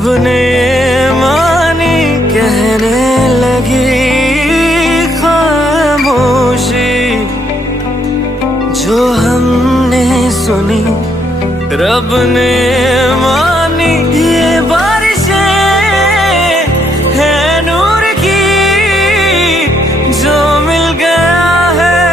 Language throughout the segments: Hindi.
रब ने मानी कहने लगी खामोशी, जो हमने सुनी रब ने मानी। ये बारिशें है नूर की, जो मिल गया है,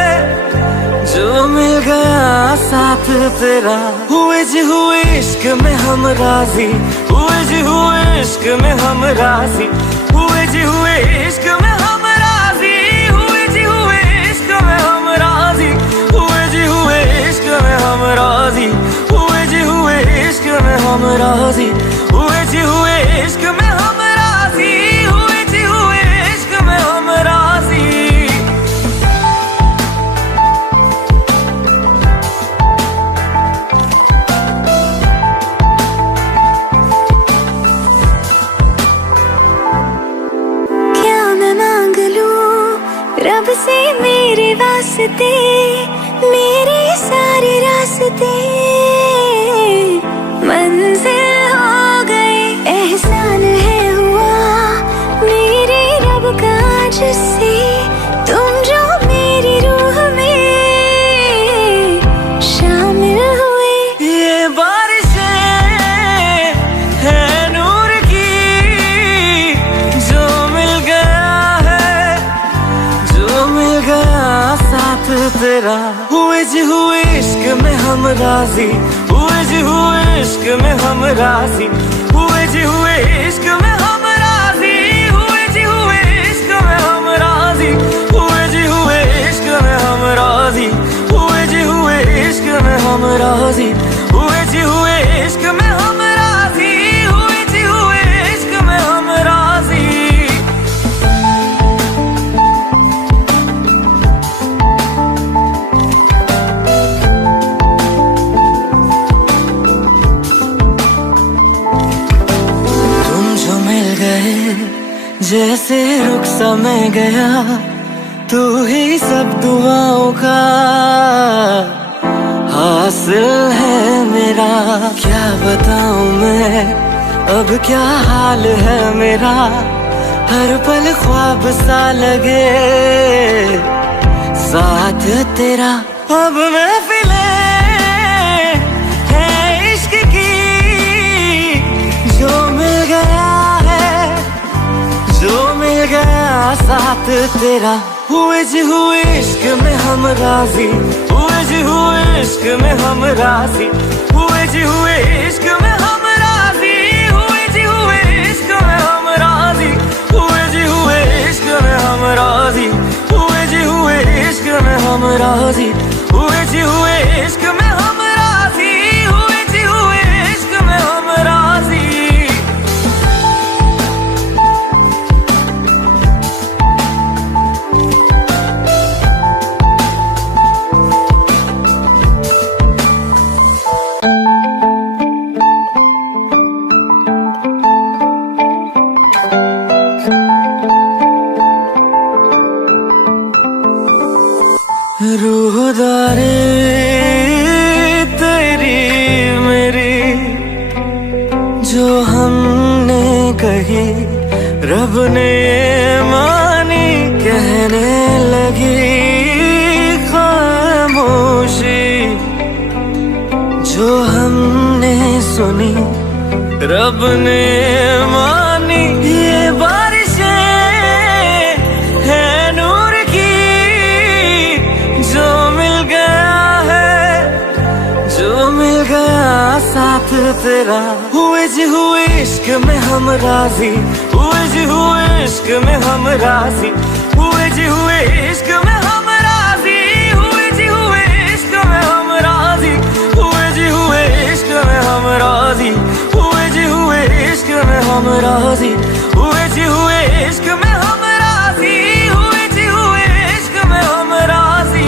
जो मिल गया साथ तेरा। हुए जी हुए इश्क में हम राजी, हुए जी हुए इश्क में हम राजी, हुए जी हुए इश्क में हम राजी, हुए जी हुए इश्क में हम राजी, हुए जी हुए इश्क में हम राजी, हुए जी हुए इश्क में हम राजी, हुए जी हुए इश्क में हम राजी, हुए जी हुए इश्क में हम राजी। रब से मेरे वास्ते, मेरे सारे रास्ते मंजिल हो गए। एहसान है हुआ मेरे रब का जिससे, तुम जो मेरी रूह में शामिल हुए। ये बारिशें है नूर की, जो मिल गया है, जो मिल गया साथ तेरा। हुए जी हुए इश्क में हम राजी, हुए जी हुए इश्क में हम राजी, हुए जी हुए इश्क में हम राजी, हुए जी हुए इश्क में हम राजी, हुए जी हुए इश्क में हम राजी, हुए जी हुए इश्क में हम राजी, हुए जी हुए इश्क में हम राजी, हुए जी हुए इश्क में हम राजी। जैसे रुख सा मैं गया, तू ही सब दुआओं का हासिल है मेरा। क्या बताऊं मैं अब क्या हाल है मेरा, हर पल ख्वाब सा लगे साथ तेरा। अब महफिलें है इश्क की, जो मिल गया है, जो मिल गया साथ तेरा। हुए जी हुए इश्क में हम राजी, हुए जी हुए इश्क में हम राजी, हुए जी हुए इश्क में हम राजी, हुए जी हुए इश्क में हम राजी, हुए जी हुए इश्क में हम राजी, हुए जी हुए इश्क में हम राजी, हुए जी हुए इश्क में हम राजी, हुए जी हुए इश्क में हम राजी। रूहदारी तेरी मेरी, जो हमने कही रब ने मानी कहने लगी खामोशी, जो हमने सुनी रब ने मानी। ये बारिशें है नूर की, जो मिल गया है, जो मिल गया साथ तेरा। हुए जी हुए इश्क में हम राजी, हुए जी हुए इश्क में हम राजी, हुए जी हुए इश्क में हम राजी, हुए जी हुए इश्क में हम राजी, हुए जी हुए इश्क में हम राजी, हुए जी हुए इश्क में हम राजी, हुए जी हुए इश्क में हम राजी, हुए जी हुए इश्क में हम राजी।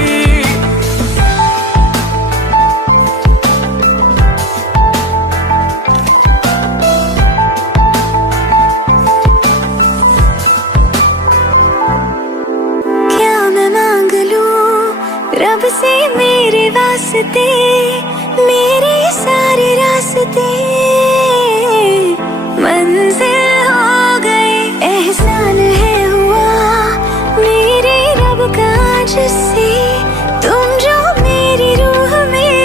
रब से मेरे वास्ते, मेरे सारे रास्ते मंजिल हो गई, एहसान है हुआ मेरे रब का जिससे तुम जो मेरी रूह में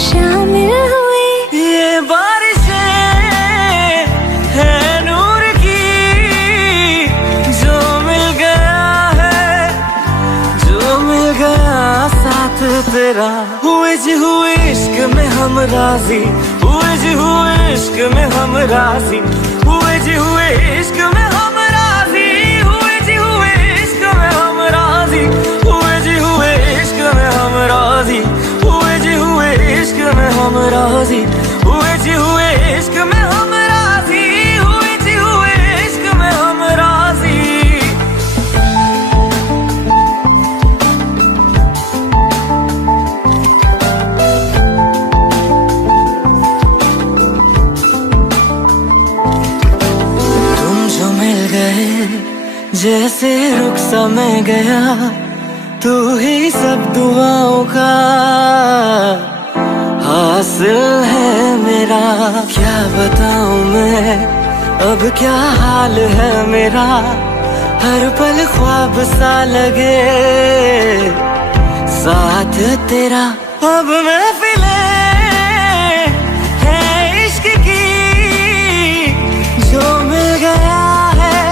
शामिल हुए। ये बारिशें है नूर की, जो मिल गया है, जो मिल गया साथ तेरा। हुए जी हुए इश्क में हम राजी, हुए जी हुए इश्क में हम राजी, हुए जी हुए इश्क में हम राजी, हुए जी हुए इश्क में हम राजी, हुए जी हुए इश्क में हम राजी, हुए जी हुए इश्क में हम राजी, हुए जी हुए इश्क में हम राजी, हुए जी हुए इश्क में हम राजी। तुम जो मिल गए जैसे रुख सा मैं गया, तू ही सब दुआओं का हासिल है मेरा। क्या बताऊं मैं अब क्या हाल है मेरा, हर पल ख्वाब सा लगे साथ तेरा। अब महफिलें है इश्क की, जो मिल गया है,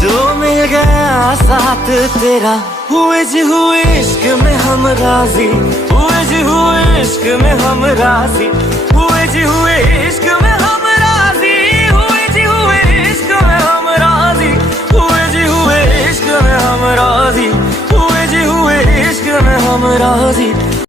जो मिल गया साथ तेरा। हुए जी हुए इश्क में हम राजी, हुए जी हुए इश्क में हम राजी, हुए जी हुए इश्क में